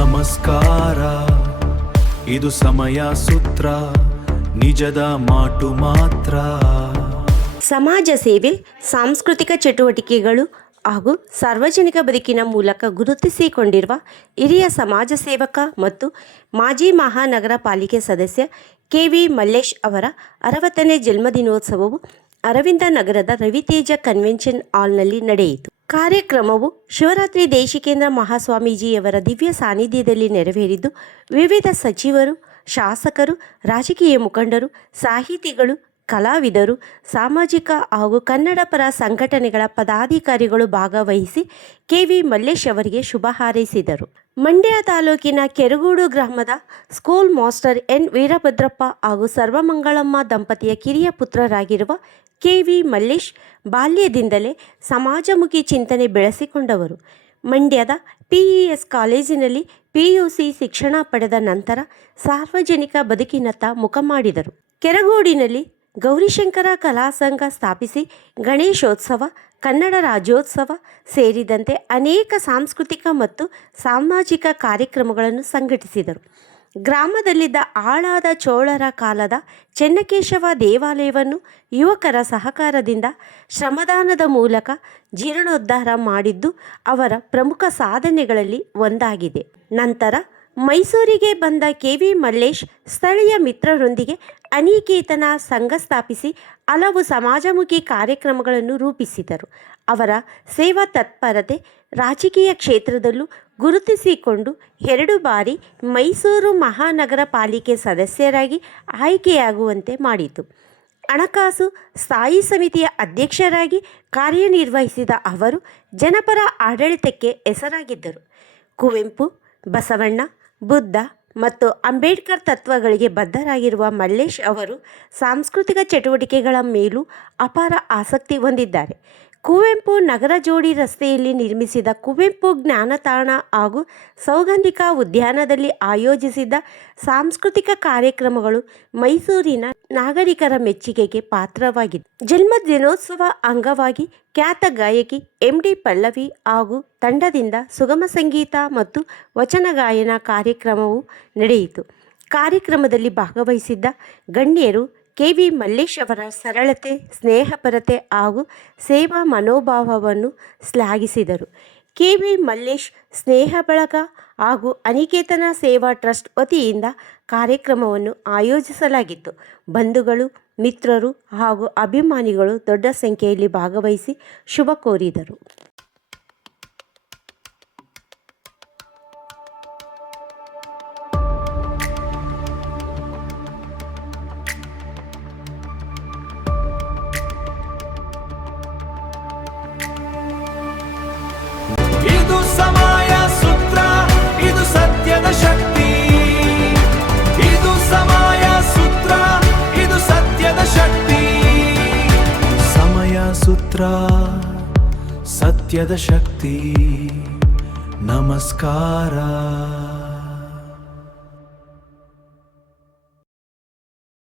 ನಮಸ್ಕಾರ. ಇದು ಸಮಯ ಸೂತ್ರ, ನಿಜದ ಮಾತು ಮಾತ್ರ. ಸಮಾಜ ಸೇವೆ, ಸಾಂಸ್ಕೃತಿಕ ಚಟುವಟಿಕೆಗಳು ಹಾಗೂ ಸಾರ್ವಜನಿಕ ಬದುಕಿನ ಮೂಲಕ ಗುರುತಿಸಿಕೊಂಡಿರುವ ಹಿರಿಯ ಸಮಾಜ ಸೇವಕ ಮತ್ತು ಮಾಜಿ ಮಹಾನಗರ ಪಾಲಿಕೆ ಸದಸ್ಯ ಕೆ.ವಿ. ಮಲ್ಲೇಶ್ ಅವರ 60ನೇ ಜನ್ಮದಿನೋತ್ಸವವು ಅರವಿಂದ ನಗರದ ರವಿತೇಜ ಕನ್ವೆನ್ಷನ್ ಹಾಲ್ನಲ್ಲಿ ನಡೆಯಿತು. ಕಾರ್ಯಕ್ರಮವು ಶಿವರಾತ್ರಿ ದೇಶಿಕೇಂದ್ರ ಮಹಾಸ್ವಾಮೀಜಿಯವರ ದಿವ್ಯ ಸಾನ್ನಿಧ್ಯದಲ್ಲಿ ನೆರವೇರಿದ್ದು, ವಿವಿಧ ಸಚಿವರು, ಶಾಸಕರು, ರಾಜಕೀಯ ಮುಖಂಡರು, ಸಾಹಿತಿಗಳು, ಕಲಾವಿದರು, ಸಾಮಾಜಿಕ ಹಾಗೂ ಕನ್ನಡ ಪರ ಸಂಘಟನೆಗಳ ಪದಾಧಿಕಾರಿಗಳು ಭಾಗವಹಿಸಿ ಕೆ.ವಿ. ಮಲ್ಲೇಶ್ ಅವರಿಗೆ ಶುಭ ಹಾರೈಸಿದರು. ಮಂಡ್ಯ ತಾಲೂಕಿನ ಕೆರಗೋಡು ಗ್ರಾಮದ ಸ್ಕೂಲ್ ಮಾಸ್ಟರ್ ಎನ್. ವೀರಭದ್ರಪ್ಪ ಹಾಗೂ ಸರ್ವಮಂಗಳಮ್ಮ ದಂಪತಿಯ ಕಿರಿಯ ಪುತ್ರರಾಗಿರುವ ಕೆ.ವಿ. ಮಲ್ಲೇಶ್ ಬಾಲ್ಯದಿಂದಲೇ ಸಮಾಜಮುಖಿ ಚಿಂತನೆ ಬೆಳೆಸಿಕೊಂಡವರು. ಮಂಡ್ಯದ ಪಿಇಎಸ್ ಕಾಲೇಜಿನಲ್ಲಿ ಪಿಯುಸಿ ಶಿಕ್ಷಣ ಪಡೆದ ನಂತರ ಸಾರ್ವಜನಿಕ ಬದುಕಿನತ್ತ ಮುಖ ಮಾಡಿದರು. ಕೆರಗೋಡಿನಲ್ಲಿ ಗೌರಿಶಂಕರ ಕಲಾ ಸಂಘ ಸ್ಥಾಪಿಸಿ ಗಣೇಶೋತ್ಸವ, ಕನ್ನಡ ರಾಜ್ಯೋತ್ಸವ ಸೇರಿದಂತೆ ಅನೇಕ ಸಾಂಸ್ಕೃತಿಕ ಮತ್ತು ಸಾಮಾಜಿಕ ಕಾರ್ಯಕ್ರಮಗಳನ್ನು ಸಂಘಟಿಸಿದರು. ಗ್ರಾಮದಲ್ಲಿದ್ದ ಆಳಾದ ಚೋಳರ ಕಾಲದ ಚೆನ್ನಕೇಶವ ದೇವಾಲಯವನ್ನು ಯುವಕರ ಸಹಕಾರದಿಂದ ಶ್ರಮದಾನದ ಮೂಲಕ ಜೀರ್ಣೋದ್ಧಾರ ಮಾಡಿದ್ದು ಅವರ ಪ್ರಮುಖ ಸಾಧನೆಗಳಲ್ಲಿ ಒಂದಾಗಿದೆ. ನಂತರ ಮೈಸೂರಿಗೆ ಬಂದ ಕೆ.ವಿ. ಮಲ್ಲೇಶ್ ಸ್ಥಳೀಯ ಮಿತ್ರರೊಂದಿಗೆ ಅನಿಕೇತನ ಸಂಘ ಸ್ಥಾಪಿಸಿ ಹಲವು ಸಮಾಜಮುಖಿ ಕಾರ್ಯಕ್ರಮಗಳನ್ನು ರೂಪಿಸಿದರು. ಅವರ ಸೇವಾ ತತ್ಪರತೆ ರಾಜಕೀಯ ಕ್ಷೇತ್ರದಲ್ಲೂ ಗುರುತಿಸಿಕೊಂಡು 2 ಬಾರಿ ಮೈಸೂರು ಮಹಾನಗರ ಪಾಲಿಕೆ ಸದಸ್ಯರಾಗಿ ಆಯ್ಕೆಯಾಗುವಂತೆ ಮಾಡಿತು. ಹಣಕಾಸು ಸ್ಥಾಯಿ ಸಮಿತಿಯ ಅಧ್ಯಕ್ಷರಾಗಿ ಕಾರ್ಯನಿರ್ವಹಿಸಿದ ಅವರು ಜನಪರ ಆಡಳಿತಕ್ಕೆ ಹೆಸರಾಗಿದ್ದರು. ಕುವೆಂಪು, ಬಸವಣ್ಣ, ಬುದ್ಧ ಮತ್ತು ಅಂಬೇಡ್ಕರ್ ತತ್ವಗಳಿಗೆ ಬದ್ಧರಾಗಿರುವ ಮಲ್ಲೇಶ್ ಅವರು ಸಾಂಸ್ಕೃತಿಕ ಚಟುವಟಿಕೆಗಳ ಮೇಲೂ ಅಪಾರ ಆಸಕ್ತಿ ಹೊಂದಿದ್ದಾರೆ. ಕುವೆಂಪು ನಗರ ಜೋಡಿ ರಸ್ತೆಯಲ್ಲಿ ನಿರ್ಮಿಸಿದ ಕುವೆಂಪು ಜ್ಞಾನತಾಣ ಹಾಗೂ ಸೌಗಂಧಿಕ ಉದ್ಯಾನದಲ್ಲಿ ಆಯೋಜಿಸಿದ್ದ ಸಾಂಸ್ಕೃತಿಕ ಕಾರ್ಯಕ್ರಮಗಳು ಮೈಸೂರಿನ ನಾಗರಿಕರ ಮೆಚ್ಚುಗೆಗೆ ಪಾತ್ರವಾಗಿತ್ತು. ಜನ್ಮದಿನೋತ್ಸವ ಅಂಗವಾಗಿ ಖ್ಯಾತ ಗಾಯಕಿ ಎಂ.ಡಿ. ಪಲ್ಲವಿ ಹಾಗೂ ತಂಡದಿಂದ ಸುಗಮ ಸಂಗೀತ ಮತ್ತು ವಚನ ಗಾಯನ ಕಾರ್ಯಕ್ರಮವು ನಡೆಯಿತು. ಕಾರ್ಯಕ್ರಮದಲ್ಲಿ ಭಾಗವಹಿಸಿದ್ದ ಗಣ್ಯರು ಕೆ.ವಿ. ಮಲ್ಲೇಶ್ ಅವರ ಸರಳತೆ, ಸ್ನೇಹಪರತೆ ಹಾಗೂ ಸೇವಾ ಮನೋಭಾವವನ್ನು ಶ್ಲಾಘಿಸಿದರು. ಕೆ.ವಿ. ಮಲ್ಲೇಶ್ ಸ್ನೇಹ ಬಳಗ ಹಾಗೂ ಅನಿಕೇತನ ಸೇವಾ ಟ್ರಸ್ಟ್ ವತಿಯಿಂದ ಕಾರ್ಯಕ್ರಮವನ್ನು ಆಯೋಜಿಸಲಾಗಿತ್ತು. ಬಂಧುಗಳು, ಮಿತ್ರರು ಹಾಗೂ ಅಭಿಮಾನಿಗಳು ದೊಡ್ಡ ಸಂಖ್ಯೆಯಲ್ಲಿ ಭಾಗವಹಿಸಿ ಶುಭ ಕೋರಿದರು. ಇದು ಸಮಯ ಸೂತ್ರ, ಇದು ಸತ್ಯದ ಶಕ್ತಿ. ಇದು ಸಮಯ ಸೂತ್ರ, ಇದು ಸತ್ಯದ ಶಕ್ತಿ. ಸಮಯ ಸೂತ್ರ, ಸತ್ಯದ ಶಕ್ತಿ. ನಮಸ್ಕಾರ.